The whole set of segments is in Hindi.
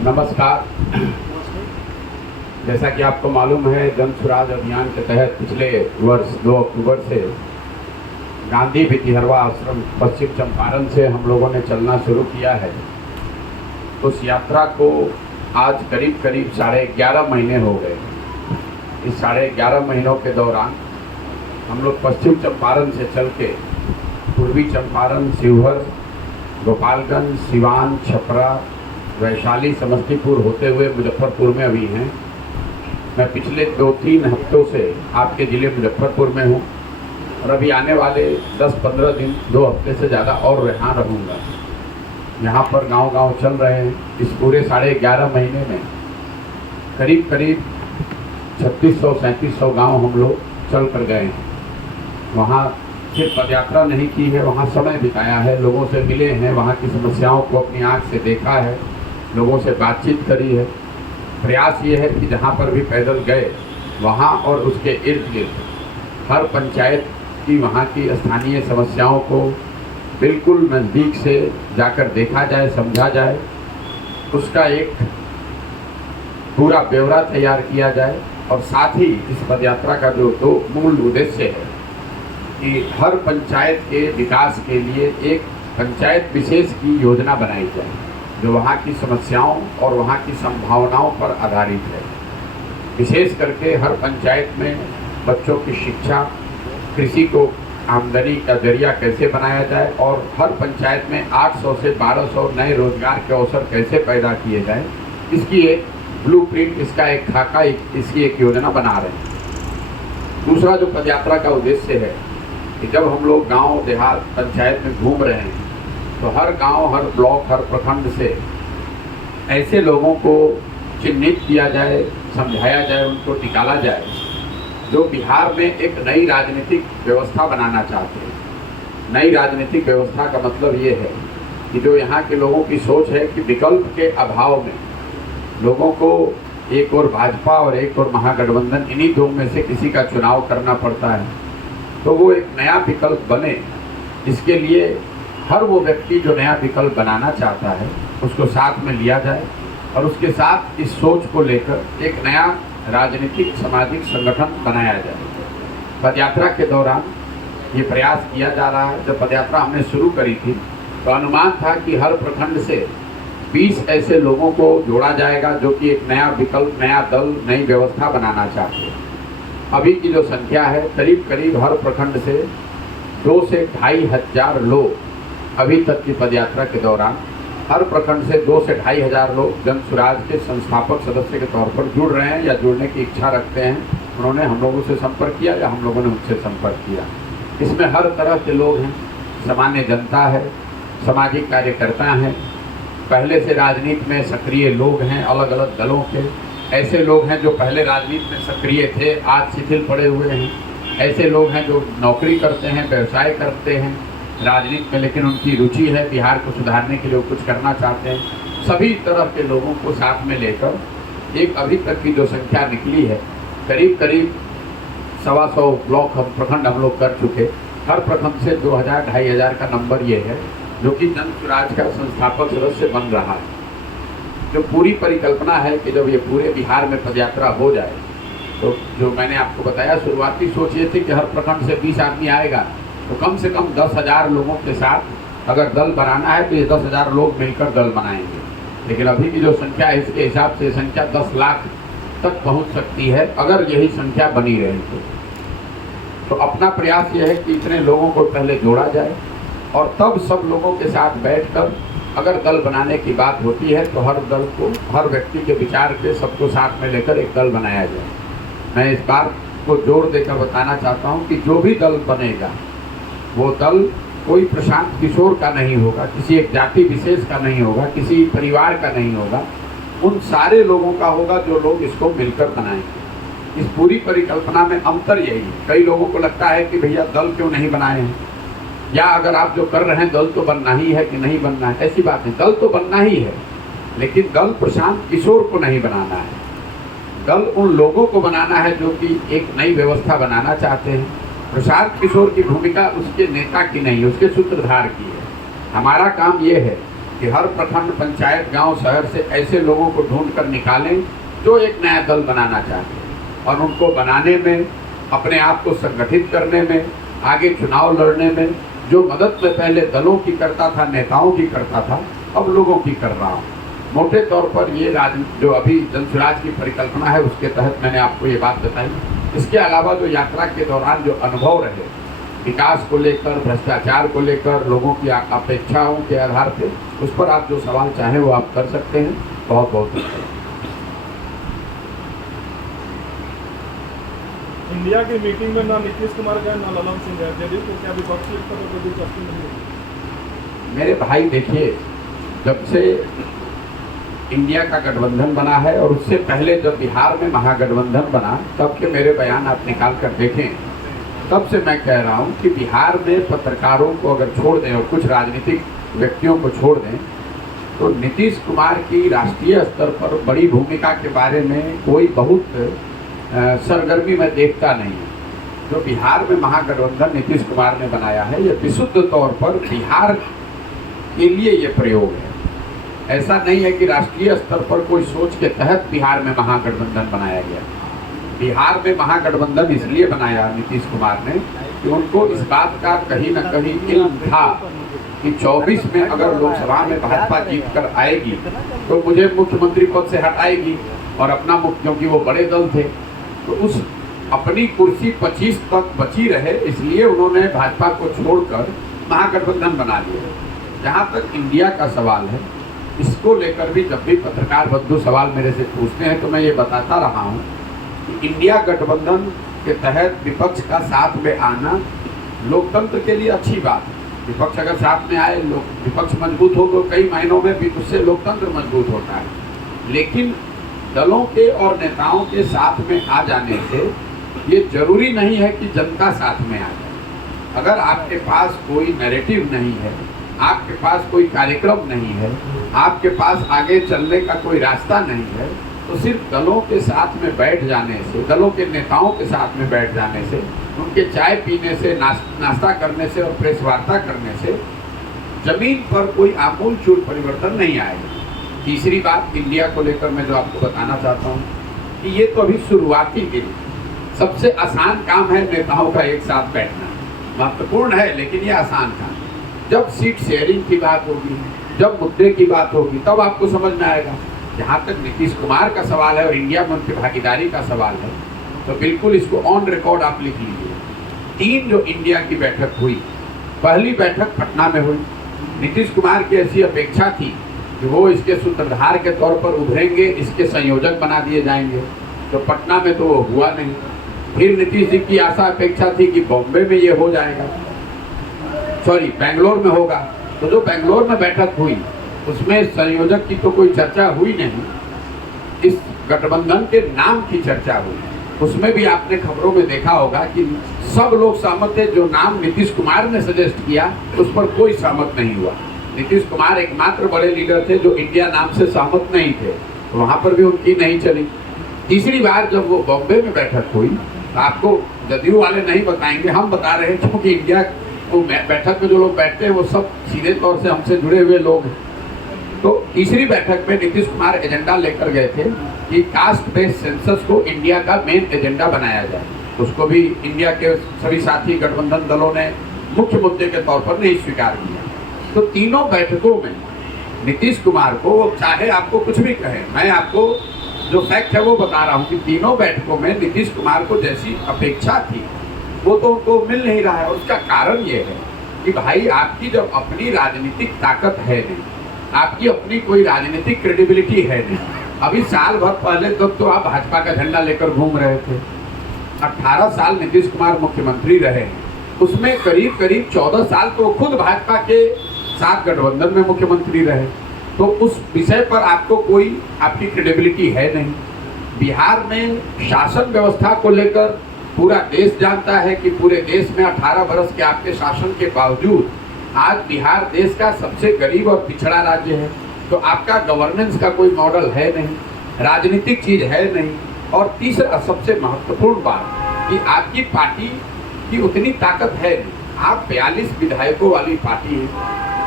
नमस्कार। जैसा कि आपको मालूम है, जन स्वराज अभियान के तहत पिछले वर्ष 2 अक्टूबर से गांधी भितिहरवा आश्रम पश्चिम चंपारण से हम लोगों ने चलना शुरू किया है। उस यात्रा को आज करीब 11.5 महीने हो गए। इस 11.5 महीनों के दौरान हम लोग पश्चिम चंपारण से चल के पूर्वी चंपारण, शिवहर, गोपालगंज, सिवान, छपरा, वैशाली, समस्तीपुर होते हुए मुजफ्फरपुर में अभी हैं। मैं पिछले 2-3 हफ्तों से आपके ज़िले मुजफ्फरपुर में हूँ और अभी आने वाले 10-15 दिन, 2 हफ्ते से ज़्यादा और यहाँ रहूँगा। यहाँ पर गांव-गांव चल रहे हैं। इस पूरे 11.5 महीने में करीब 3600-3700 गाँव हम लोग चल कर गए हैं। वहाँ सिर्फ पदयात्रा नहीं की है, वहाँ समय बिताया है, लोगों से मिले हैं, वहाँ की समस्याओं को अपनी आँख से देखा है, लोगों से बातचीत करी है। प्रयास ये है कि जहाँ पर भी पैदल गए वहाँ और उसके इर्द गिर्द हर पंचायत की वहाँ की स्थानीय समस्याओं को बिल्कुल नज़दीक से जाकर देखा जाए, समझा जाए, उसका एक पूरा ब्यौरा तैयार किया जाए। और साथ ही इस पदयात्रा का जो 2 मूल उद्देश्य है कि हर पंचायत के विकास के लिए एक पंचायत विशेष की योजना बनाई जाए जो वहाँ की समस्याओं और वहाँ की संभावनाओं पर आधारित है। विशेष करके हर पंचायत में बच्चों की शिक्षा, कृषि को आमदनी का जरिया कैसे बनाया जाए और हर पंचायत में 800 से 1200 नए रोजगार के अवसर कैसे पैदा किए जाए, इसकी एक ब्लूप्रिंट, इसका एक खाका, इसकी एक योजना बना रहे हैं। दूसरा जो पदयात्रा का उद्देश्य है कि जब हम लोग गांव देहात पंचायत में घूम रहे हैं तो हर गांव, हर ब्लॉक, हर प्रखंड से ऐसे लोगों को चिन्हित किया जाए, समझाया जाए, उनको निकाला जाए जो बिहार में एक नई राजनीतिक व्यवस्था बनाना चाहते हैं। नई राजनीतिक व्यवस्था का मतलब ये है कि जो यहाँ के लोगों की सोच है कि विकल्प के अभाव में लोगों को एक और भाजपा और एक और महागठबंधन, इन्हीं 2 में से किसी का चुनाव करना पड़ता है, तो वो एक नया विकल्प बने। इसके लिए हर वो व्यक्ति जो नया विकल्प बनाना चाहता है उसको साथ में लिया जाए और उसके साथ इस सोच को लेकर एक नया राजनीतिक सामाजिक संगठन बनाया जाए। पदयात्रा के दौरान ये प्रयास किया जा रहा है। जब पदयात्रा हमने शुरू करी थी तो अनुमान था कि हर प्रखंड से 20 ऐसे लोगों को जोड़ा जाएगा जो कि एक नया विकल्प, नया दल, नई व्यवस्था बनाना चाहते हैं। अभी की जो संख्या है करीब हर प्रखंड से 2 से 2500 लोग अभी तक की पदयात्रा के दौरान हर प्रखंड से 2 से 2500 लोग जन स्वराज के संस्थापक सदस्य के तौर पर जुड़ रहे हैं या जुड़ने की इच्छा रखते हैं। उन्होंने हम लोगों से संपर्क किया या हम लोगों ने उनसे संपर्क किया। इसमें हर तरह के लोग हैं, सामान्य जनता है, सामाजिक कार्यकर्ता हैं, पहले से राजनीति में सक्रिय लोग हैं, अलग अलग दलों के ऐसे लोग हैं जो पहले राजनीति में सक्रिय थे, आज शिथिल पड़े हुए हैं, ऐसे लोग हैं जो नौकरी करते हैं, व्यवसाय करते हैं राजनीति में, लेकिन उनकी रुचि है बिहार को सुधारने के लिए, कुछ करना चाहते हैं। सभी तरह के लोगों को साथ में लेकर एक अभी तक की जो संख्या निकली है करीब 125 ब्लॉक प्रखंड हम लोग कर चुके। हर प्रखंड से 2000-2500 का नंबर ये है जो कि जन स्वराज का संस्थापक सदस्य बन रहा है। जो पूरी परिकल्पना है कि जब ये पूरे बिहार में पदयात्रा हो जाए तो जो मैंने आपको बताया, शुरुआती सोच ये थी कि हर प्रखंड से 20 आदमी आएगा तो कम से कम 10,000 लोगों के साथ अगर दल बनाना है तो ये 10,000 लोग मिलकर दल बनाएंगे। लेकिन अभी की जो संख्या है इसके हिसाब से संख्या 10 लाख तक पहुंच सकती है अगर यही संख्या बनी रहे तो अपना प्रयास ये है कि इतने लोगों को पहले जोड़ा जाए और तब सब लोगों के साथ बैठकर अगर दल बनाने की बात होती है तो हर दल को, हर व्यक्ति के विचार के सबको साथ में लेकर एक दल बनाया जाए। मैं इस बात को जोर देकर बताना चाहता हूँ कि जो भी दल बनेगा वो दल कोई प्रशांत किशोर का नहीं होगा, किसी एक जाति विशेष का नहीं होगा, किसी परिवार का नहीं होगा, उन सारे लोगों का होगा जो लोग इसको मिलकर बनाएंगे। इस पूरी परिकल्पना में अंतर यही है। कई लोगों को लगता है कि भैया दल क्यों नहीं बनाए हैं, या अगर आप जो कर रहे हैं दल तो बनना ही है कि नहीं बनना है। ऐसी बात नहीं, दल तो बनना ही है, लेकिन दल प्रशांत किशोर को नहीं बनाना है। दल उन लोगों को बनाना है जो कि एक नई व्यवस्था बनाना चाहते हैं। प्रशांत किशोर की भूमिका उसके नेता की नहीं, उसके सूत्रधार की है। हमारा काम ये है कि हर प्रखंड, पंचायत, गांव, शहर से ऐसे लोगों को ढूंढ कर निकालें जो एक नया दल बनाना चाहते हैं, और उनको बनाने में, अपने आप को संगठित करने में, आगे चुनाव लड़ने में जो मदद मैं पहले दलों की करता था, नेताओं की करता था, अब लोगों की कर रहा हूँ। मोटे तौर पर ये जो अभी जनसुराज की परिकल्पना है, उसके तहत मैंने आपको ये बात बताई। इसके अलावा जो यात्रा के दौरान जो अनुभव रहे, विकास को लेकर, भ्रष्टाचार को लेकर, लोगों की अपेक्षाओं के आधार पे, उस पर आप जो सवाल चाहें वो आप कर सकते हैं। बहुत बहुत धन्यवाद। इंडिया की मीटिंग में ना नीतीश कुमार गए ना ललन सिंह गए, जेडीयू को क्या विपक्षी एकता पर कोई दिलचस्पी नहीं है? मेरे भाई देखिए, जब से इंडिया का गठबंधन बना है और उससे पहले जब बिहार में महागठबंधन बना, तब के मेरे बयान आप निकाल कर देखें। तब से मैं कह रहा हूं कि बिहार में पत्रकारों को अगर छोड़ दें और कुछ राजनीतिक व्यक्तियों को छोड़ दें, तो नीतीश कुमार की राष्ट्रीय स्तर पर बड़ी भूमिका के बारे में कोई बहुत सरगर्मी में देखता नहीं है। जो बिहार में महागठबंधन नीतीश कुमार ने बनाया है, ये विशुद्ध तौर पर बिहार के लिए ये प्रयोग है। ऐसा नहीं है कि राष्ट्रीय स्तर पर कोई सोच के तहत बिहार में महागठबंधन बनाया गया। बिहार में महागठबंधन इसलिए बनाया नीतीश कुमार ने कि उनको इस बात का कहीं न कहीं इल्म था कि 24 में अगर लोकसभा में भाजपा जीत कर आएगी तो मुझे मुख्यमंत्री पद से हटाएगी, और अपना मुख्य, क्योंकि वो बड़े दल थे, तो उस अपनी कुर्सी 25 तक बची रहे, इसलिए उन्होंने भाजपा को छोड़कर महागठबंधन बना लिया। जहाँ तक इंडिया का सवाल है, इसको लेकर भी जब भी पत्रकार बंधु सवाल मेरे से पूछते हैं तो मैं ये बताता रहा हूँ कि इंडिया गठबंधन के तहत विपक्ष का साथ में आना लोकतंत्र के लिए अच्छी बात है। विपक्ष अगर साथ में आए, विपक्ष मजबूत हो तो कई मायनों में भी उससे लोकतंत्र मजबूत होता है। लेकिन दलों के और नेताओं के साथ में आ जाने से ये जरूरी नहीं है कि जनता साथ में आ जाए। अगर आपके पास कोई नैरेटिव नहीं है, आपके पास कोई कार्यक्रम नहीं है, आपके पास आगे चलने का कोई रास्ता नहीं है, तो सिर्फ दलों के साथ में बैठ जाने से, दलों के नेताओं के साथ में बैठ जाने से, उनके चाय पीने से, नाश्ता करने से और प्रेस वार्ता करने से जमीन पर कोई आमूलचूल परिवर्तन नहीं आएगा। तीसरी बात इंडिया को लेकर मैं जो आपको बताना चाहता हूँ कि ये तो अभी शुरुआती दिन, सबसे आसान काम है नेताओं का एक साथ बैठना। महत्वपूर्ण है लेकिन ये आसान काम। जब सीट शेयरिंग की बात होगी, जब मुद्दे की बात होगी, तब आपको समझ में आएगा। जहाँ तक नीतीश कुमार का सवाल है और इंडिया में उनकी भागीदारी का सवाल है, तो बिल्कुल इसको ऑन रिकॉर्ड आप लिख लीजिए। 3 जो इंडिया की बैठक हुई, पहली बैठक पटना में हुई। नीतीश कुमार की ऐसी अपेक्षा थी कि वो इसके सूत्रधार के तौर पर उभरेंगे, इसके संयोजक बना दिए जाएंगे, तो पटना में तो वो हुआ नहीं। फिर नीतीश जी की आशा अपेक्षा थी कि बॉम्बे में ये हो जाएगा, सॉरी बेंगलोर में होगा। तो जो बेंगलोर में बैठक हुई उसमें संयोजक की तो कोई चर्चा हुई नहीं, इस गठबंधन के नाम की चर्चा हुई। उसमें भी आपने खबरों में देखा होगा कि सब लोग सहमत थे। जो नाम नीतीश कुमार ने सजेस्ट किया उस पर कोई सहमत नहीं हुआ। नीतीश कुमार एकमात्र बड़े लीडर थे जो इंडिया नाम से सहमत नहीं थे, तो वहाँ पर भी उनकी नहीं चली। तीसरी बार जब वो बॉम्बे में बैठक हुई, तो आपको जदयू वाले नहीं बताएंगे, हम बता रहे हैं, क्योंकि इंडिया वो बैठक में जो लोग बैठते हैं वो सब सीधे तौर से हमसे जुड़े हुए लोग हैं। तो तीसरी बैठक में नीतीश कुमार एजेंडा लेकर गए थे कि कास्ट बेस्ड सेंसस को इंडिया का मेन एजेंडा बनाया जाए। उसको भी इंडिया के सभी साथी गठबंधन दलों ने मुख्य मुद्दे के तौर पर नहीं स्वीकार किया। तो तीनों बैठकों में नीतीश कुमार को, चाहे आपको कुछ भी कहे, मैं आपको जो फैक्ट है वो बता रहा हूँ कि तीनों बैठकों में नीतीश कुमार को जैसी अपेक्षा थी वो तो उनको मिल नहीं रहा है। उसका कारण ये है कि भाई आपकी जब अपनी राजनीतिक ताकत है नहीं, आपकी अपनी कोई राजनीतिक क्रेडिबिलिटी है नहीं। अभी साल भर पहले तक तो आप भाजपा का झंडा लेकर घूम रहे थे। 18 साल नीतीश कुमार मुख्यमंत्री रहे, उसमें करीब करीब 14 साल तो खुद भाजपा के साथ गठबंधन में मुख्यमंत्री रहे। तो उस विषय पर आपको कोई आपकी क्रेडिबिलिटी है नहीं। बिहार में शासन व्यवस्था को लेकर पूरा देश जानता है कि पूरे देश में 18 वर्ष के आपके शासन के बावजूद आज बिहार देश का सबसे गरीब और पिछड़ा राज्य है। तो आपका गवर्नेंस का कोई मॉडल है नहीं, राजनीतिक चीज है नहीं। और तीसरा सबसे महत्वपूर्ण बात कि आपकी पार्टी की उतनी ताकत है नहीं। आप 42 विधायकों वाली पार्टी है,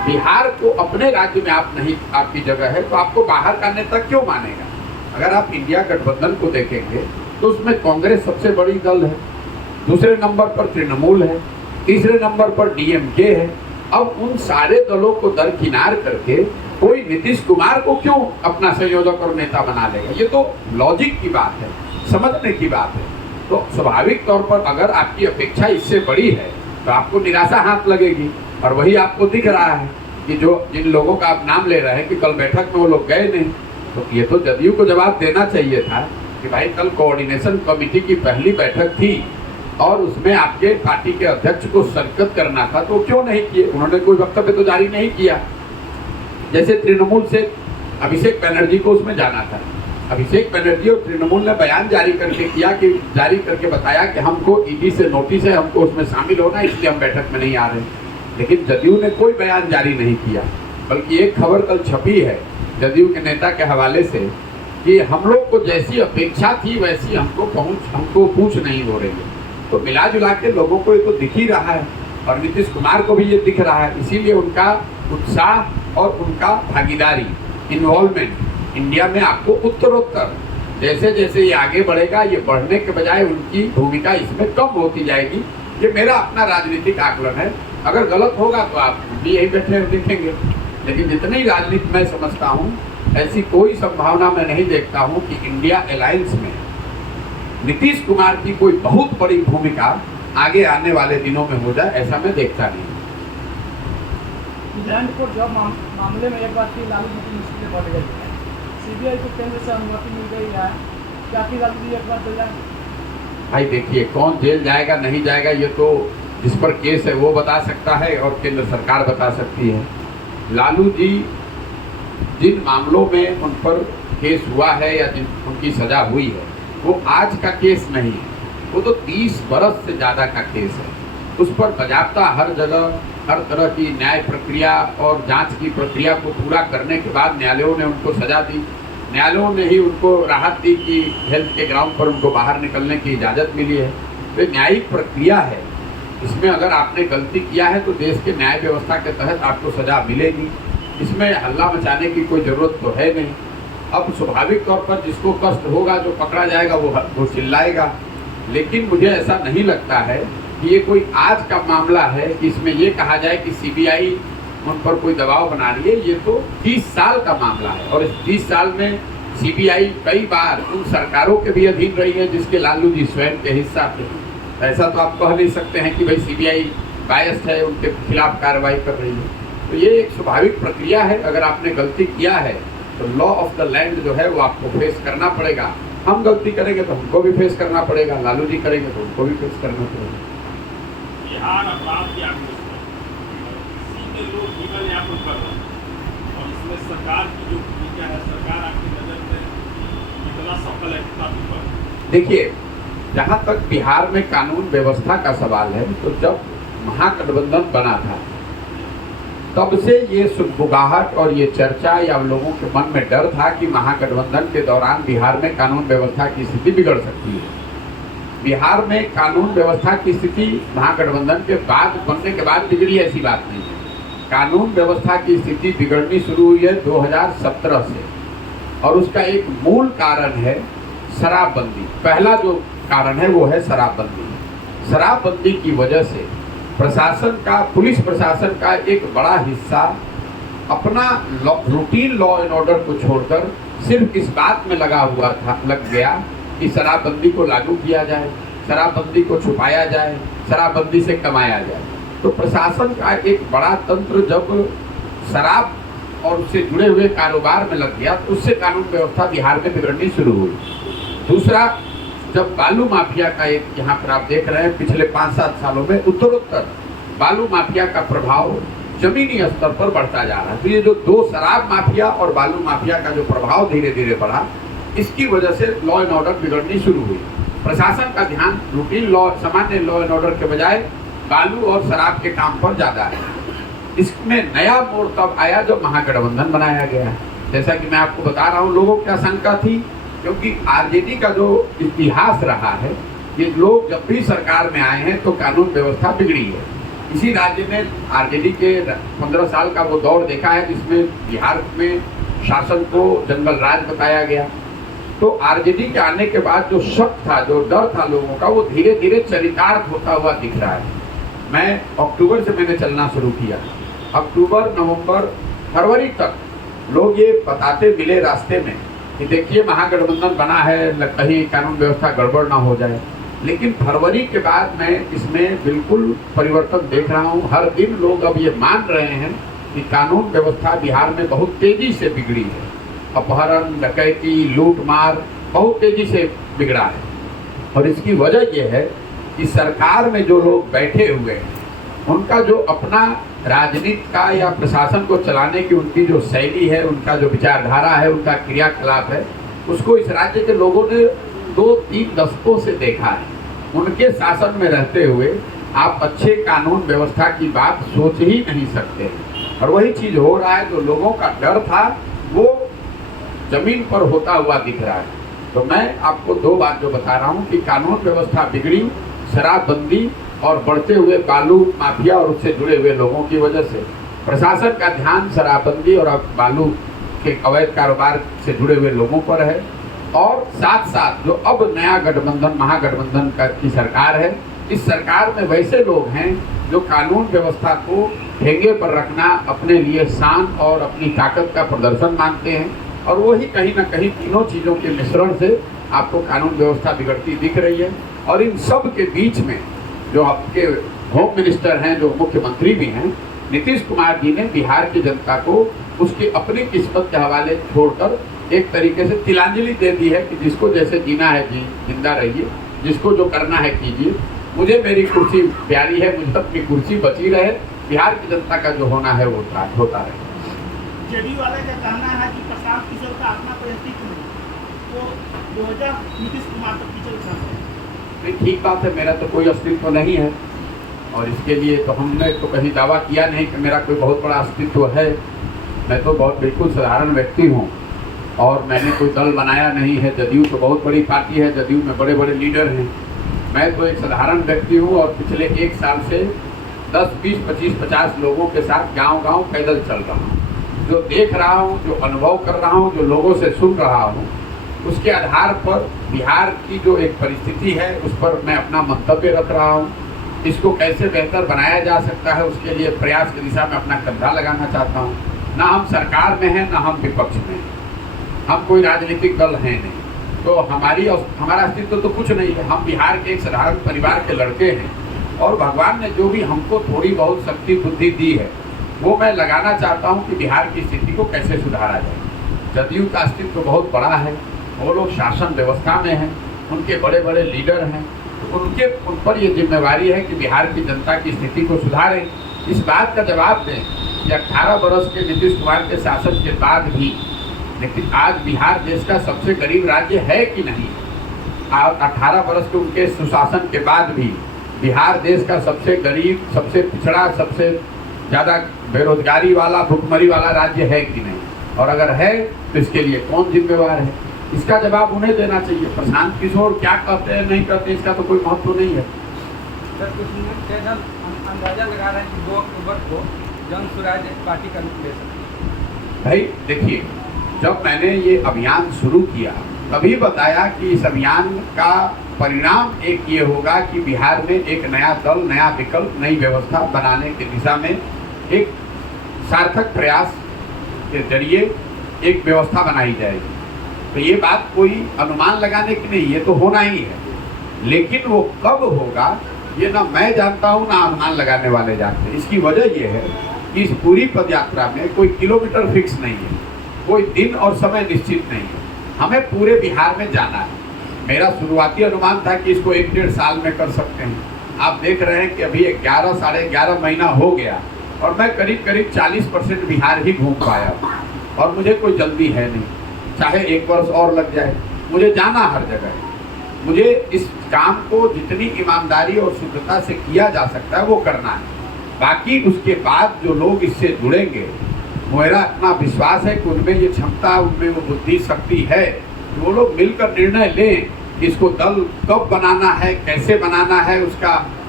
बिहार को अपने राज्य में आप नहीं, आपकी जगह है तो आपको बाहर का नेता क्यों मानेगा? अगर आप इंडिया गठबंधन को देखेंगे तो उसमें कांग्रेस सबसे बड़ी दल है, दूसरे नंबर पर तृणमूल है, तीसरे नंबर पर डीएमके है। अब उन सारे दलों को दरकिनार करके कोई नीतीश कुमार को क्यों अपना संयोजक और नेता बना लेगा? ये तो लॉजिक की बात है, समझने की बात है। तो स्वाभाविक तौर पर अगर आपकी अपेक्षा इससे बड़ी है तो आपको निराशा हाथ लगेगी। और वही आपको दिख रहा है कि जो जिन लोगों का आप नाम ले रहे हैं कि कल बैठक में वो लोग गए नहीं, तो ये तो जदयू को जवाब देना चाहिए था कि भाई कल कोऑर्डिनेशन कमेटी की पहली बैठक थी और उसमें आपके पार्टी के अध्यक्ष को शिरकत करना था, तो क्यों नहीं किए? उन्होंने कोई वक्तव्य तो जारी नहीं किया। जैसे तृणमूल से अभिषेक बनर्जी को उसमें जाना था, अभिषेक बनर्जी और तृणमूल ने बयान जारी करके बताया कि हमको ईडी से नोटिस है, हमको उसमें शामिल होना है, इसलिए हम बैठक में नहीं आ रहे। लेकिन जदयू ने कोई बयान जारी नहीं किया, बल्कि एक खबर कल छपी है जदयू के नेता के हवाले से कि हम लोग को जैसी अपेक्षा थी वैसी हमको पूछ नहीं हो रही है। तो मिला जुला के लोगों को ये तो दिख ही रहा है और नीतीश कुमार को भी ये दिख रहा है। इसीलिए उनका उत्साह और उनका भागीदारी, इन्वॉल्वमेंट इंडिया में आपको उत्तरोत्तर जैसे जैसे ये आगे बढ़ेगा, ये बढ़ने के बजाय उनकी भूमिका इसमें कम होती जाएगी। ये मेरा अपना राजनीतिक आकलन है, अगर गलत होगा तो आप भी यही बैठे देखेंगे। लेकिन जितनी राजनीति मैं समझता हूँ, ऐसी कोई संभावना मैं नहीं देखता हूँ कि इंडिया अलायंस में नीतीश कुमार की कोई बहुत बड़ी भूमिका आगे आने वाले दिनों में हो जाए, ऐसा मैं देखता नहीं। लैंड को जॉब मामले में एक बार फिर लालू जी की मुश्किलें बढ़ गई है। सीबीआई को केंद्र से अनुमति मिल गई है, क्या कि लालू जी एक बार जेल जाएंगे? भाई देखिए, कौन जेल जाएगा नहीं जाएगा ये तो जिस पर केस है वो बता सकता है और केंद्र सरकार बता सकती है। लालू जी जिन मामलों में उन पर केस हुआ है या जिन उनकी सजा हुई है वो आज का केस नहीं है, वो तो 30 बरस से ज़्यादा का केस है। उस पर बजाबता हर जगह हर तरह की न्याय प्रक्रिया और जांच की प्रक्रिया को पूरा करने के बाद न्यायालयों ने उनको सजा दी। न्यायालयों ने ही उनको राहत दी कि हेल्थ के ग्राउंड पर उनको बाहर निकलने की इजाज़त मिली है। तो न्यायिक प्रक्रिया है, इसमें अगर आपने गलती किया है तो देश के न्याय व्यवस्था के तहत आपको सजा मिलेगी। इसमें हल्ला मचाने की कोई ज़रूरत तो है नहीं। अब स्वाभाविक तौर पर जिसको कष्ट होगा, जो पकड़ा जाएगा वो चिल्लाएगा। लेकिन मुझे ऐसा नहीं लगता है कि ये कोई आज का मामला है कि इसमें ये कहा जाए कि सीबीआई उन पर कोई दबाव बना रही है। ये तो 30 साल का मामला है और इस 30 साल में सीबीआई कई बार उन सरकारों के भी अधीन रही है जिसके लालू जी स्वयं के हिस्सा थे। ऐसा तो आप कह नहीं सकते हैं कि भाई सीबीआई बायस्ड है, उनके खिलाफ कार्रवाई कर रही है। तो ये एक स्वाभाविक प्रक्रिया है। अगर आपने गलती किया है तो लॉ ऑफ द लैंड जो है वो आपको फेस करना पड़ेगा। हम गलती करेंगे तो हमको भी फेस करना पड़ेगा, लालू जी करेंगे तो उनको भी फेस करना पड़ेगा। बिहार अपराध की आक्रोश सीधे लोग जीवन यापन कर रहे हैं और इसमें सरकार की जो भूमिका है, सरकार आपकी नजर में कितना सफल है, कितना विफल? देखिए, जहाँ तक बिहार में कानून व्यवस्था का सवाल है, तो जब महागठबंधन बना था तब से ये सुगबुगाहट और ये चर्चा या लोगों के मन में डर था कि महागठबंधन के दौरान बिहार में कानून व्यवस्था की स्थिति बिगड़ सकती है। बिहार में कानून व्यवस्था की स्थिति महागठबंधन के बाद बनने के बाद बिगड़ी, ऐसी बात नहीं है। कानून व्यवस्था की स्थिति बिगड़नी शुरू हुई है 2017 से और उसका एक मूल कारण है शराबबंदी। पहला जो कारण है वो है शराबबंदी। शराबबंदी की वजह से प्रशासन का, पुलिस प्रशासन का एक बड़ा हिस्सा अपना रूटीन लॉ एंड ऑर्डर को छोड़कर सिर्फ इस बात में लग गया कि शराबबंदी को लागू किया जाए, शराबबंदी को छुपाया जाए, शराबबंदी से कमाया जाए। तो प्रशासन का एक बड़ा तंत्र जब शराब और उससे जुड़े हुए कारोबार में लग गया तो उससे कानून व्यवस्था बिहार में बिगड़नी शुरू हुई। दूसरा, जब बालू माफिया का एक, यहाँ पर आप देख रहे हैं पिछले 5-7 सालों में उत्तरोत्तर बालू माफिया का प्रभाव जमीनी स्तर पर बढ़ता जा रहा है। तो ये जो दो, शराब माफिया और बालू माफिया का जो प्रभाव धीरे धीरे बढ़ा, इसकी वजह से लॉ एंड ऑर्डर बिगड़नी शुरू हुई। प्रशासन का ध्यान रूटीन लॉ, सामान्य लॉ एंड ऑर्डर के बजाय बालू और शराब के काम पर ज़्यादा है। इसमें नया मोड़ तब आया जब महागठबंधन बनाया गया है। जैसा कि मैं आपको बता रहा हूँ, लोगों की आशंका थी, क्योंकि आरजेडी का जो इतिहास रहा है, ये लोग जब भी सरकार में आए हैं तो कानून व्यवस्था बिगड़ी है। इसी राज्य में आरजेडी के 15 साल का वो दौर देखा है जिसमें बिहार में शासन को जंगल राज बताया गया। तो आरजेडी के आने के बाद जो शक था, जो डर था लोगों का, वो धीरे धीरे चरितार्थ होता हुआ दिख रहा है। मैं अक्टूबर से मैंने चलना शुरू किया। अक्टूबर, नवंबर, फरवरी तक लोग ये बताते मिले रास्ते में कि देखिए महागठबंधन बना है, कहीं कानून व्यवस्था गड़बड़ ना हो जाए। लेकिन फरवरी के बाद मैं इसमें बिल्कुल परिवर्तन देख रहा हूँ। हर दिन लोग अब ये मान रहे हैं कि कानून व्यवस्था बिहार में बहुत तेजी से बिगड़ी है। अपहरण, डकैती, लूट मार बहुत तेजी से बिगड़ा है। और इसकी वजह यह है कि सरकार में जो लोग बैठे हुए हैं, उनका जो अपना राजनीति का या प्रशासन को चलाने की उनकी जो शैली है, उनका जो विचारधारा है, उनका क्रियाकलाप है, उसको इस राज्य के लोगों ने 2-3 दशकों से देखा है। उनके शासन में रहते हुए आप अच्छे कानून व्यवस्था की बात सोच ही नहीं सकते। और वही चीज हो रहा है, जो लोगों का डर था वो जमीन पर होता हुआ दिख रहा है। तो मैं आपको 2 बात जो बता रहा हूँ कि कानून व्यवस्था बिगड़ी शराबबंदी और बढ़ते हुए बालू माफिया और उससे जुड़े हुए लोगों की वजह से। प्रशासन का ध्यान शराबबंदी और बालू के अवैध कारोबार से जुड़े हुए लोगों पर है। और साथ साथ जो अब नया गठबंधन, महागठबंधन की सरकार है, इस सरकार में वैसे लोग हैं जो कानून व्यवस्था को ठेंगे पर रखना अपने लिए शान और अपनी ताकत का प्रदर्शन मानते हैं। और वही कहीं ना कहीं तीनों चीज़ों के मिश्रण से आपको कानून व्यवस्था बिगड़ती दिख रही है। और इन सब के बीच में जो आपके होम मिनिस्टर हैं, जो मुख्यमंत्री भी हैं, नीतीश कुमार जी ने बिहार की जनता को उसकी अपनी किस्मत के हवाले छोड़कर एक तरीके से तिलांजलि दे दी है कि जिसको जैसे जीना है जिंदा रहिए, जिसको जो करना है कीजिए, मुझे मेरी कुर्सी प्यारी है, मुझे अपनी कुर्सी बची रहे, बिहार की जनता का जो होना है वो होता रहे। जेडीयू वाले का कहना है कि प्रशांत किशोर का अपना कोई अस्तित्व नहीं, तो 2000 नीतीश कुमार तक किचल नहीं, ठीक बात है, मेरा तो कोई अस्तित्व नहीं है। और इसके लिए तो हमने तो कहीं दावा किया नहीं कि मेरा कोई बहुत बड़ा अस्तित्व है। मैं तो बहुत बिल्कुल साधारण व्यक्ति हूँ और मैंने कोई दल बनाया नहीं है। जदयू तो बहुत बड़ी पार्टी है, जदयू में बड़े बड़े लीडर हैं। मैं तो एक साधारण व्यक्ति हूँ और पिछले 1 साल से 10, 20, 25, 50 लोगों के साथ गांव-गांव पैदल चल रहा हूँ। जो देख रहा हूँ, जो अनुभव कर रहा हूँ, जो लोगों से सुन रहा हूँ, उसके आधार पर बिहार की जो एक परिस्थिति है उस पर मैं अपना मंतव्य रख रहा हूँ। इसको कैसे बेहतर बनाया जा सकता है उसके लिए प्रयास की दिशा में अपना कंधा लगाना चाहता हूँ। ना हम सरकार में हैं, ना हम विपक्ष में हैं, हम कोई राजनीतिक दल हैं नहीं, तो हमारा अस्तित्व तो कुछ नहीं है। हम बिहार के एक साधारण परिवार के लड़के हैं और भगवान ने जो भी हमको थोड़ी बहुत शक्ति बुद्धि दी है वो मैं लगाना चाहता हूँ कि बिहार की स्थिति को कैसे सुधारा जाए। जदयू का अस्तित्व बहुत बड़ा है, वो लोग शासन व्यवस्था में हैं, उनके बड़े बड़े लीडर हैं, तो उन पर ये जिम्मेवारी है कि बिहार की जनता की स्थिति को सुधारें। इस बात का जवाब दें कि 18 वर्ष के नीतीश कुमार के शासन के बाद भी, लेकिन आज बिहार देश का सबसे गरीब राज्य है कि नहीं? 18 वर्ष के उनके सुशासन के बाद भी बिहार देश का सबसे गरीब, सबसे पिछड़ा, सबसे ज़्यादा बेरोजगारी वाला, भुखमरी वाला राज्य है कि नहीं? और अगर है तो इसके लिए कौन जिम्मेवार है? इसका जवाब उन्हें देना चाहिए। प्रशांत किशोर क्या कहते हैं नहीं कहते इसका तो कोई महत्व नहीं है। सर, कुछ चैनल अंदाजा लगा रहे हैं कि 2 अक्टूबर को जन स्वराज एक पार्टी का रूप ले सकती है। भाई देखिए, जब मैंने ये अभियान शुरू किया तभी बताया कि इस अभियान का परिणाम एक ये होगा कि बिहार में एक नया दल, नया विकल्प, नई व्यवस्था बनाने की दिशा में एक सार्थक प्रयास के जरिए एक व्यवस्था बनाई जाएगी। तो ये बात कोई अनुमान लगाने की नहीं, ये तो होना ही है। लेकिन वो कब होगा ये ना मैं जानता हूँ ना अनुमान लगाने वाले जानते हैं। इसकी वजह ये है कि इस पूरी पदयात्रा में कोई किलोमीटर फिक्स नहीं है, कोई दिन और समय निश्चित नहीं है। हमें पूरे बिहार में जाना है। मेरा शुरुआती अनुमान था कि इसको 1-1.5 साल में कर सकते हैं। आप देख रहे हैं कि अभी 11 साढ़े 11 महीना हो गया और मैं करीब 40% बिहार ही घूम पाया और मुझे कोई जल्दी है नहीं। चाहे 1 वर्ष और लग जाए, मुझे जाना हर जगह है। मुझे इस काम को जितनी ईमानदारी और शुद्धता से किया जा सकता है वो करना है। बाकी उसके बाद जो लोग इससे जुड़ेंगे, मेरा अपना विश्वास है कि उनमें ये क्षमता, उनमें वो बुद्धि शक्ति है, वो लोग मिलकर निर्णय लें कि इसको दल कब बनाना है, कैसे बनाना है, उसका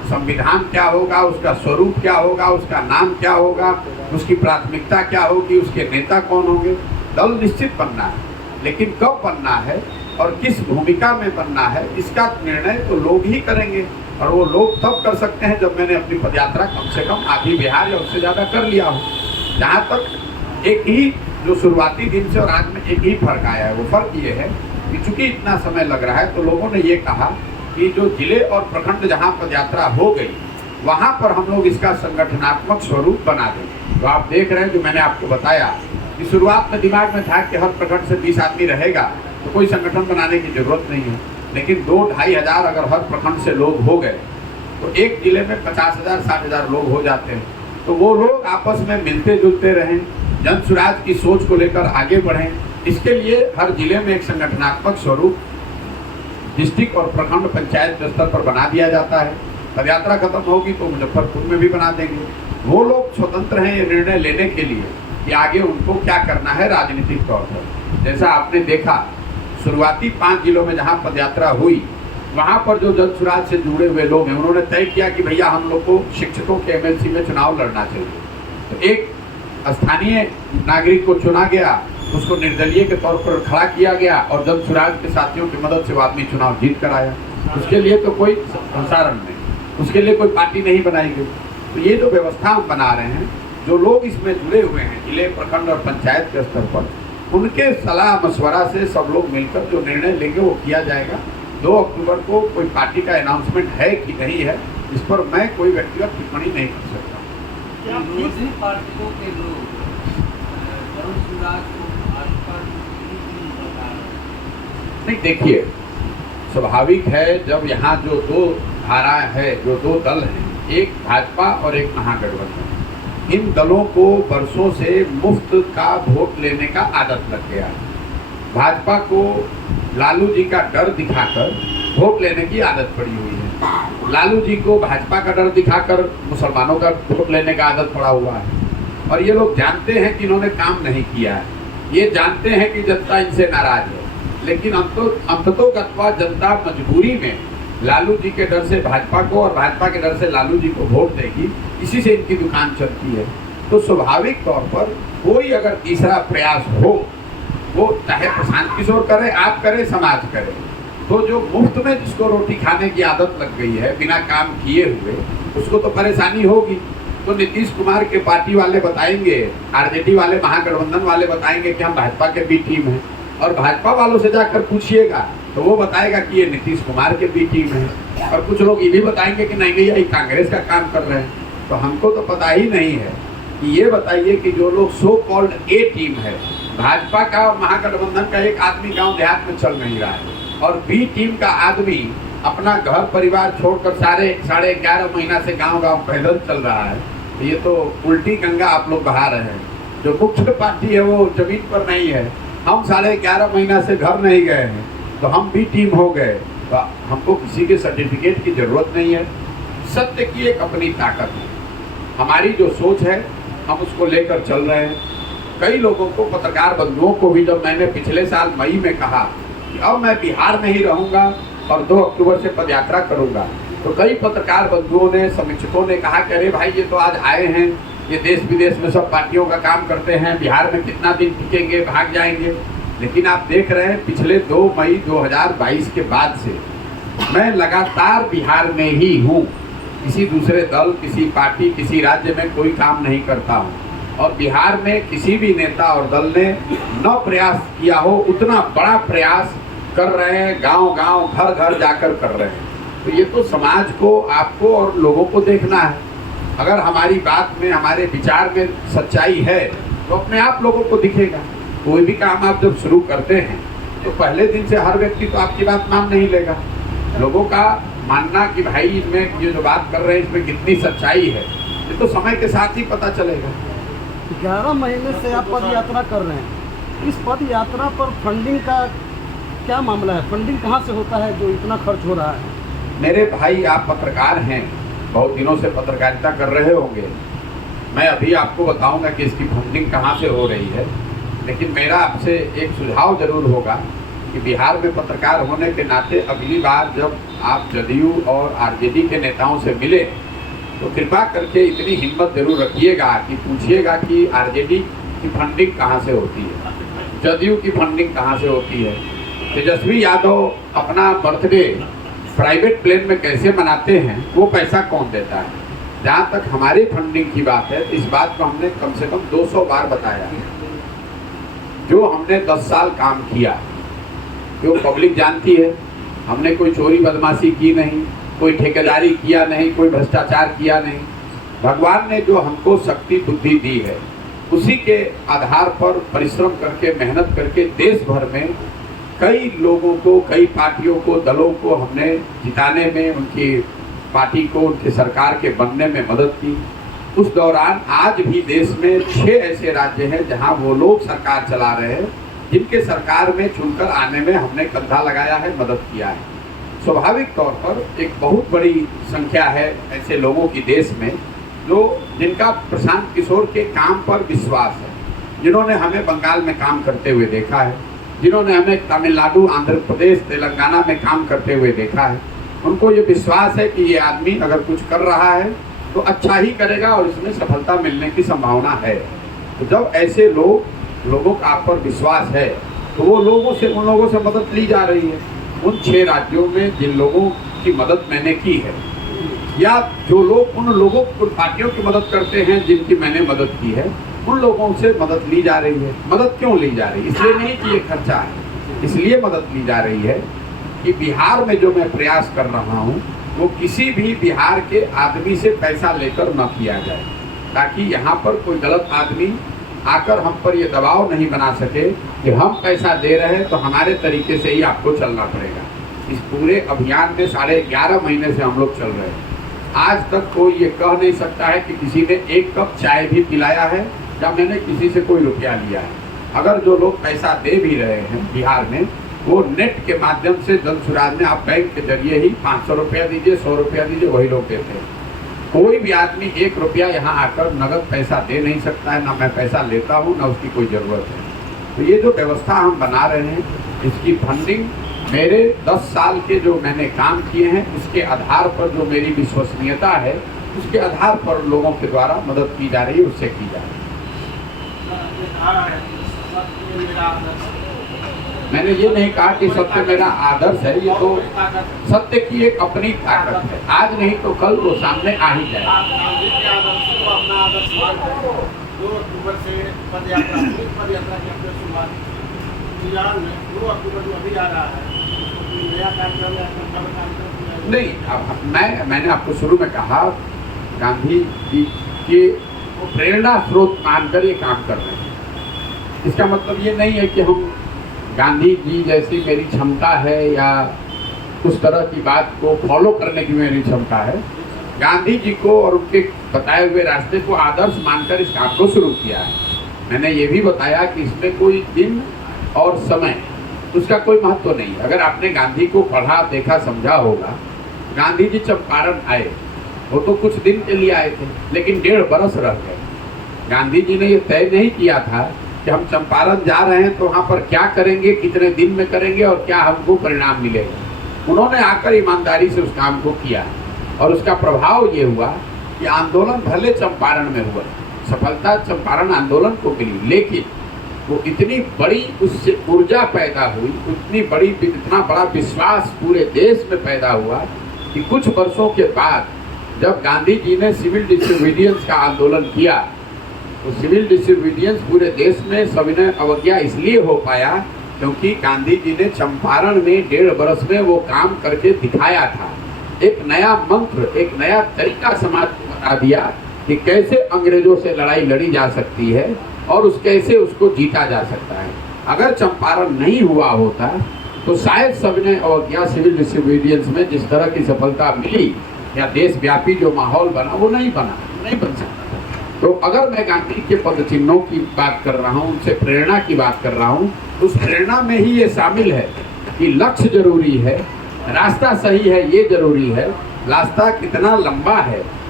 संविधान क्या होगा, उसका स्वरूप क्या होगा, उसका नाम क्या होगा, उसकी प्राथमिकता क्या होगी, उसके नेता कौन होंगे। दल निश्चित बनना है, लेकिन कब बनना है और किस भूमिका में बनना है इसका निर्णय तो लोग ही करेंगे। और वो लोग तब कर सकते हैं जब मैंने अपनी पदयात्रा कम से कम आधी बिहार या उससे ज़्यादा कर लिया हो। जहाँ तक एक ही जो शुरुआती दिन से और आज में एक ही फर्क आया है, वो फर्क ये है कि चूंकि इतना समय लग रहा है तो लोगों ने ये कहा कि जो जिले और प्रखंड जहाँ पदयात्रा हो गई वहाँ पर हम लोग इसका संगठनात्मक स्वरूप बना दें। तो आप देख रहे हैं, जो मैंने आपको बताया कि शुरुआत में दिमाग में था कि हर प्रखंड से 20 आदमी रहेगा तो कोई संगठन बनाने की जरूरत नहीं है, लेकिन 2-2.5 हज़ार अगर हर प्रखंड से लोग हो गए तो एक जिले में 50,000 60,000 लोग हो जाते हैं। तो वो लोग आपस में मिलते जुलते रहें, जन स्वराज की सोच को लेकर आगे बढ़ें। इसके लिए हर जिले में एक संगठनात्मक स्वरूप डिस्ट्रिक्ट और प्रखंड पंचायत के स्तर पर बना दिया जाता है। पदयात्रा खत्म होगी तो मुजफ्फरपुर में भी बना देंगे। वो लोग स्वतंत्र हैं ये निर्णय लेने के लिए कि आगे उनको क्या करना है राजनीतिक तौर पर। जैसा आपने देखा शुरुआती 5 जिलों में जहाँ पदयात्रा हुई वहाँ पर जो जन स्वराज से जुड़े हुए लोग हैं उन्होंने तय किया कि भैया हम लोग को शिक्षकों के MLC में चुनाव लड़ना चाहिए। तो एक स्थानीय नागरिक को चुना गया, उसको निर्दलीय के तौर पर खड़ा किया गया और जन स्वराज के साथियों की मदद से वो आदमी चुनाव जीत कर आया। उसके लिए तो कोई संसारण नहीं, उसके लिए कोई पार्टी नहीं बनाई गई। तो ये जो व्यवस्था हम बना रहे हैं, जो लोग इसमें जुड़े हुए हैं जिले प्रखंड और पंचायत के स्तर पर, उनके सलाह मशवरा से सब लोग मिलकर जो निर्णय लेंगे वो किया जाएगा। 2 अक्टूबर को कोई पार्टी का अनाउंसमेंट है कि नहीं है इस पर मैं कोई व्यक्तिगत टिप्पणी नहीं कर सकता। क्या विरोधी पार्टियों के लोग जन स्वराज को भाजपा बता रहे हैं? नहीं, देखिए स्वाभाविक है जब यहाँ जो 2 धाराएं है, जो 2 दल हैं, एक भाजपा और एक महागठबंधन, इन दलों को वर्षों से मुफ्त का वोट लेने का आदत लग गया है। भाजपा को लालू जी का डर दिखाकर वोट लेने की आदत पड़ी हुई है, लालू जी को भाजपा का डर दिखाकर मुसलमानों का वोट लेने का आदत पड़ा हुआ है। और ये लोग जानते हैं कि इन्होंने काम नहीं किया है, ये जानते हैं कि जनता इनसे नाराज है, लेकिन अंततोगत्वा जनता मजबूरी में लालू जी के डर से भाजपा को और भाजपा के डर से लालू जी को वोट देगी, इसी से इनकी दुकान चलती है। तो स्वाभाविक तौर पर कोई अगर तीसरा प्रयास हो, वो चाहे प्रशांत किशोर करे, आप करे, समाज करे, तो जो मुफ्त में जिसको रोटी खाने की आदत लग गई है बिना काम किए हुए, उसको तो परेशानी होगी। तो नीतीश कुमार के पार्टी वाले बताएंगे, आरजेडी वाले, महागठबंधन वाले बताएंगे कि हम भाजपा के बी टीम हैं, और भाजपा वालों से जाकर पूछिएगा तो वो बताएगा कि ये नीतीश कुमार के बी टीम है। और कुछ लोग ये भी बताएंगे कि नहीं भैया ये कांग्रेस का काम कर रहे हैं। तो हमको तो पता ही नहीं है कि ये बताइए कि जो लोग सो कॉल्ड ए टीम है, भाजपा का और महागठबंधन का एक आदमी गांव देहात में चल नहीं रहा है, और बी टीम का आदमी अपना घर परिवार छोड़कर 11.5 महीना से गांव-गांव पैदल चल रहा है। ये तो उल्टी गंगा आप लोग बहा रहे हैं। जो मुख्य पार्टी है वो जमीन पर नहीं है। हम 11.5 महीना से घर नहीं गए हैं तो हम भी टीम हो गए। तो हमको किसी के सर्टिफिकेट की जरूरत नहीं है। सत्य की एक अपनी ताकत है, हमारी जो सोच है हम उसको लेकर चल रहे हैं। कई लोगों को, पत्रकार बंधुओं को भी, जब मैंने पिछले साल मई में कहा कि अब मैं बिहार में ही रहूंगा और 2 अक्टूबर से पदयात्रा करूंगा, तो कई पत्रकार बंधुओं ने, समीक्षकों ने कहा कि अरे भाई ये तो आज आए हैं, ये देश विदेश में सब पार्टियों का काम करते हैं, बिहार में कितना दिन टिकेंगे, भाग जाएंगे। लेकिन आप देख रहे हैं पिछले 2 मई 2022 के बाद से मैं लगातार बिहार में ही हूँ। किसी दूसरे दल, किसी पार्टी, किसी राज्य में कोई काम नहीं करता हूँ, और बिहार में किसी भी नेता और दल ने न प्रयास किया हो उतना बड़ा प्रयास कर रहे हैं, गांव-गांव, घर-घर जाकर कर रहे हैं। तो ये तो समाज को, आपको और लोगों को देखना है। अगर हमारी बात में, हमारे विचार में सच्चाई है तो अपने आप लोगों को दिखेगा। कोई भी काम आप जब शुरू करते हैं तो पहले दिन से हर व्यक्ति तो आपकी बात मान नहीं लेगा। लोगों का मानना कि भाई इसमें ये जो बात कर रहे हैं इसमें कितनी सच्चाई है, ये तो समय के साथ ही पता चलेगा। 11 महीने से आप पद यात्रा कर रहे हैं, इस पद यात्रा पर फंडिंग का क्या मामला है? फंडिंग कहाँ से होता है जो इतना खर्च हो रहा है? मेरे भाई, आप पत्रकार हैं, बहुत दिनों से पत्रकारिता कर रहे होंगे। मैं अभी आपको बताऊंगा कि इसकी फंडिंग कहाँ से हो रही है, लेकिन मेरा आपसे एक सुझाव जरूर होगा कि बिहार में पत्रकार होने के नाते अगली बार जब आप जदयू और आरजेडी के नेताओं से मिले तो कृपा करके इतनी हिम्मत जरूर रखिएगा कि पूछिएगा कि आरजेडी की फंडिंग कहाँ से होती है, जदयू की फंडिंग कहाँ से होती है, तेजस्वी यादव अपना बर्थडे प्राइवेट प्लेन में कैसे मनाते हैं, वो पैसा कौन देता है। जहाँ तक हमारी फंडिंग की बात है, इस बात को हमने कम से कम 200 बार बताया है। जो हमने 10 साल काम किया, जो पब्लिक जानती है, हमने कोई चोरी बदमाशी की नहीं, कोई ठेकेदारी किया नहीं, कोई भ्रष्टाचार किया नहीं। भगवान ने जो हमको शक्ति बुद्धि दी है, उसी के आधार पर परिश्रम करके, मेहनत करके देश भर में कई लोगों को, कई पार्टियों को, दलों को हमने जिताने में, उनकी पार्टी को, उनके सरकार के बनने में मदद की। उस दौरान आज भी देश में 6 ऐसे राज्य हैं जहां वो लोग सरकार चला रहे हैं, जिनके सरकार में चुनकर आने में हमने कंधा लगाया है, मदद किया है। स्वाभाविक तौर पर एक बहुत बड़ी संख्या है ऐसे लोगों की देश में जो जिनका प्रशांत किशोर के काम पर विश्वास है, जिन्होंने हमें बंगाल में काम करते हुए देखा है, जिन्होंने हमें तमिलनाडु, आंध्र प्रदेश, तेलंगाना में काम करते हुए देखा है। उनको ये विश्वास है कि ये आदमी अगर कुछ कर रहा है तो अच्छा ही करेगा और इसमें सफलता मिलने की संभावना है। तो जब ऐसे लोगों का आप पर विश्वास है तो वो उन लोगों से मदद ली जा रही है। उन 6 राज्यों में जिन लोगों की मदद मैंने की है, या जो लोग उन पार्टियों की मदद करते हैं जिनकी मैंने मदद की है, उन लोगों से मदद ली जा रही है। मदद क्यों ली जा रही है? इसलिए नहीं कि ये खर्चा है, इसलिए मदद ली जा रही है कि बिहार में जो मैं प्रयास कर रहा हूँ वो किसी भी बिहार के आदमी से पैसा लेकर न किया जाए, ताकि यहाँ पर कोई गलत आदमी आकर हम पर ये दबाव नहीं बना सके कि हम पैसा दे रहे हैं तो हमारे तरीके से ही आपको चलना पड़ेगा। इस पूरे अभियान में 11.5 महीने से हम लोग चल रहे हैं। आज तक कोई ये कह नहीं सकता है कि किसी ने 1 कप चाय भी पिलाया है या मैंने किसी से कोई रुपया लिया है। अगर जो लोग पैसा दे भी रहे हैं बिहार में, वो नेट के माध्यम से जन सुराज में आप बैंक के जरिए ही 500 रुपया दीजिए, 100 रुपया दीजिए, वही लोग देते हैं। कोई भी आदमी 1 रुपया यहाँ आकर नगद पैसा दे नहीं सकता है, ना मैं पैसा लेता हूँ, ना उसकी कोई ज़रूरत है। तो ये जो व्यवस्था हम बना रहे हैं, इसकी फंडिंग मेरे 10 साल के जो मैंने काम किए हैं उसके आधार पर, जो मेरी विश्वसनीयता है उसके आधार पर लोगों के द्वारा मदद की जा रही है, उससे की जा रही है। मैंने ये नहीं कहा कि सत्य मेरा आदर्श है, ये तो सत्य की एक अपनी ताकत है। आज नहीं तो कल वो सामने आ ही जाए। 2 अक्टूबर से पदयात्रा की हमने शुरुआत की। 2 अक्टूबर जो अभी आ रहा है, नया कार्यक्रम है? नहीं, अब मैंने आपको शुरू में कहा, गांधी जी के प्रेरणा स्रोत मानकर ये काम कर रहे हैं। इसका मतलब ये नहीं है कि हम गांधी जी जैसी मेरी क्षमता है या उस तरह की बात को फॉलो करने की मेरी क्षमता है। गांधी जी को और उनके बताए हुए रास्ते को आदर्श मानकर इस काम को शुरू किया है। मैंने ये भी बताया कि इसमें कोई दिन और समय उसका कोई महत्व नहीं है। अगर आपने गांधी को पढ़ा, देखा, समझा होगा, गांधी जी चंपारण आए, वो तो कुछ दिन के लिए आए थे, लेकिन 1.5 बरस रह गए। गांधी जी ने ये तय नहीं किया था कि हम चंपारण जा रहे हैं तो वहाँ पर क्या करेंगे, कितने दिन में करेंगे और क्या हमको परिणाम मिलेगा। उन्होंने आकर ईमानदारी से उस काम को किया और उसका प्रभाव ये हुआ कि आंदोलन भले चंपारण में हुआ, सफलता चंपारण आंदोलन को मिली, लेकिन वो इतनी बड़ी उससे ऊर्जा पैदा हुई, इतना बड़ा विश्वास पूरे देश में पैदा हुआ कि कुछ वर्षों के बाद जब गांधी जी ने सिविल डिसोबीडियंस का आंदोलन किया, तो सिविल डिसोबीडियंस पूरे देश में सविनय अवज्ञा इसलिए हो पाया क्योंकि गांधी जी ने चंपारण में 1.5 बरस में वो काम करके दिखाया था। एक नया मंत्र, एक नया तरीका समाज को बता दिया कि कैसे अंग्रेजों से लड़ाई लड़ी जा सकती है और कैसे उसको जीता जा सकता है। अगर चंपारण नहीं हुआ होता तो शायद सविनय अवज्ञा, सिविल डिसोबीडियंस में जिस तरह की सफलता मिली या देशव्यापी जो माहौल बना, वो नहीं बन सकता। तो अगर मैं गांधी के पद चिन्हों की बात कर रहा हूँ, उनसे प्रेरणा की बात कर रहा हूँ, उस प्रेरणा में ही ये शामिल है कि लक्ष्य जरूरी है, रास्ता सही है ये जरूरी है, रास्ता कितना लंबा है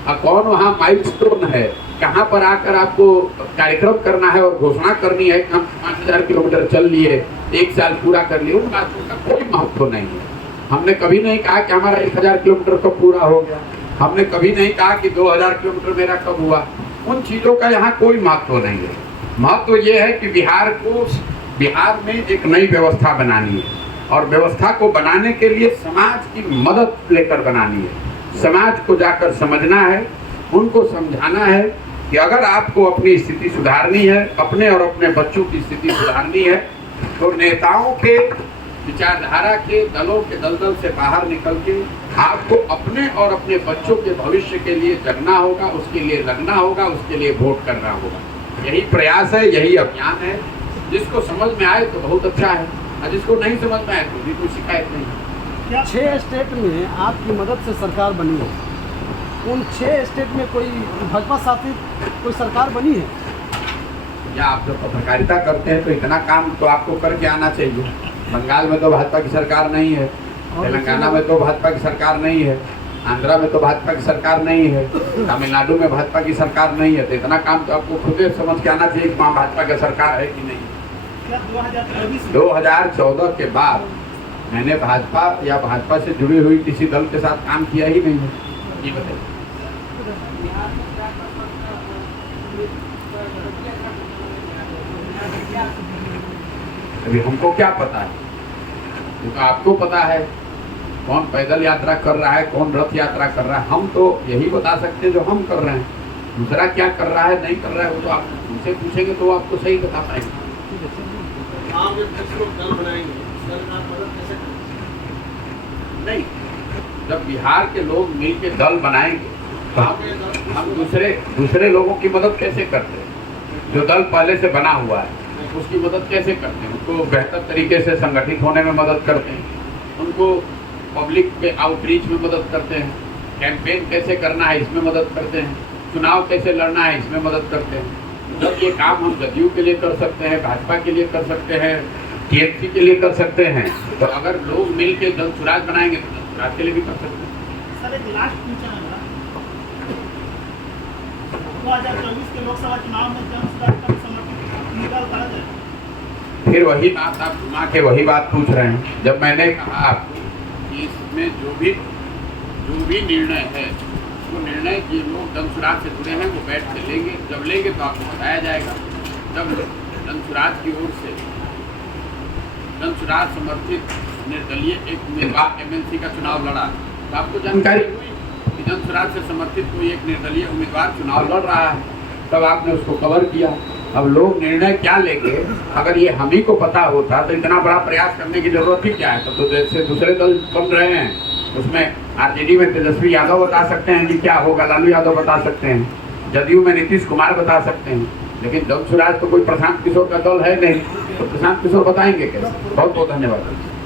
कौन वहाँ माइलस्टोन है, कहाँ पर आकर आपको कार्यक्रम करना है और घोषणा करनी है कि हम 5000 किलोमीटर चल लिए, 1 साल पूरा कर लिए, उन बातों का कोई महत्व नहीं है। हमने कभी नहीं कहा कि हमारा 1000 किलोमीटर कब पूरा हो गया, हमने कभी नहीं कहा कि 2000 किलोमीटर मेरा कब हुआ। उन चीज़ों का यहाँ कोई महत्व नहीं है। महत्व ये है कि बिहार में एक नई व्यवस्था बनानी है और व्यवस्था को बनाने के लिए समाज की मदद लेकर बनानी है। समाज को जाकर समझना है, उनको समझाना है कि अगर आपको अपनी स्थिति सुधारनी है, अपने और अपने बच्चों की स्थिति सुधारनी है, तो नेताओं के विचारधारा के दलों के दलदल से बाहर निकल के आपको अपने और अपने बच्चों के भविष्य के लिए जगना होगा, उसके लिए लगना होगा, उसके लिए वोट करना होगा। यही प्रयास है, यही अभियान है। जिसको समझ में आए तो बहुत अच्छा है, और जिसको नहीं समझ में आए तो भी कोई शिकायत नहीं। 6 स्टेट में आपकी मदद से सरकार बनी है, उन 6 स्टेट में कोई भाजपा शासित कोई सरकार बनी है? या आप जब पत्रकारिता करते हैं तो इतना काम तो आपको करके आना चाहिए। बंगाल में तो भाजपा की सरकार नहीं है, तेलंगाना में तो भाजपा की सरकार नहीं है, आंध्रा में तो भाजपा की सरकार नहीं है, तमिलनाडु में भाजपा की सरकार नहीं है। तो इतना काम तो आपको खुद ही समझ के आना चाहिए कि वहाँ भाजपा की सरकार है कि नहीं। 2014 के बाद मैंने भाजपा या भाजपा से जुड़ी हुई किसी दल के साथ काम किया ही नहीं है। ये बताइए। अभी हमको क्या पता है, क्योंकि आपको पता है कौन पैदल यात्रा कर रहा है, कौन रथ यात्रा कर रहा है। हम तो यही बता सकते हैं जो हम कर रहे हैं। दूसरा क्या कर रहा है, नहीं कर रहा है, वो तो आप उनसे पूछेंगे तो आपको सही बता पाएंगे। आप जब कुछ लोग दल बनाएंगे, सरकार मदद कैसे करेगी? नहीं, जब बिहार के लोग मिल के दल बनाएंगे तो हम दूसरे लोगों की मदद कैसे करते हैं? जो दल पहले से बना हुआ है उसकी मदद कैसे करते हैं? उनको बेहतर तरीके से संगठित होने में मदद करते हैं, उनको पब्लिक पे आउटरीच में मदद करते हैं, कैंपेन कैसे करना है इसमें मदद करते हैं, चुनाव कैसे लड़ना है इसमें मदद करते हैं। जब ये काम हम जदयू के लिए कर सकते हैं, भाजपा के लिए कर सकते हैं, टीएमसी के लिए कर सकते हैं, तो अगर लोग मिल के जन सुराज बनाएंगे तो जन सुराज के लिए भी कर सकते हैं। सर एक लास्ट क्वेश्चन है मेरा, 2024 के लोकसभा चुनाव में जन सुराज का समर्थन निकाल करा जाए? फिर वही बात आप घुमा के वही बात पूछ रहे हैं। जब मैंने कहा आपको कि इसमें जो भी निर्णय है, वो निर्णय जो लोग जन सुराज से जुड़े हैं वो बैठ के लेंगे। जब लेंगे तो आपको बताया जाएगा। जब जन सुराज की ओर से जन सुराज समर्थित निर्दलीय एक उम्मीदवार एमएलसी का चुनाव लड़ा तो आपको जानकारी हुई कि जन सुराज से समर्थित कोई एक निर्दलीय उम्मीदवार चुनाव लड़ रहा है, तब आपने उसको कवर किया। अब लोग निर्णय क्या लेंगे, अगर ये हम ही को पता होता तो इतना बड़ा प्रयास करने की जरूरत ही क्या है। तो जैसे दूसरे दल बन रहे हैं, उसमें आरजेडी में तेजस्वी यादव बता सकते हैं कि क्या होगा, लालू यादव बता सकते हैं, जदयू में नीतीश कुमार बता सकते हैं, लेकिन जन सुराज तो कोई प्रशांत किशोर का दल है नहीं, तो प्रशांत किशोर बताएंगे कैसे? बहुत बहुत धन्यवाद।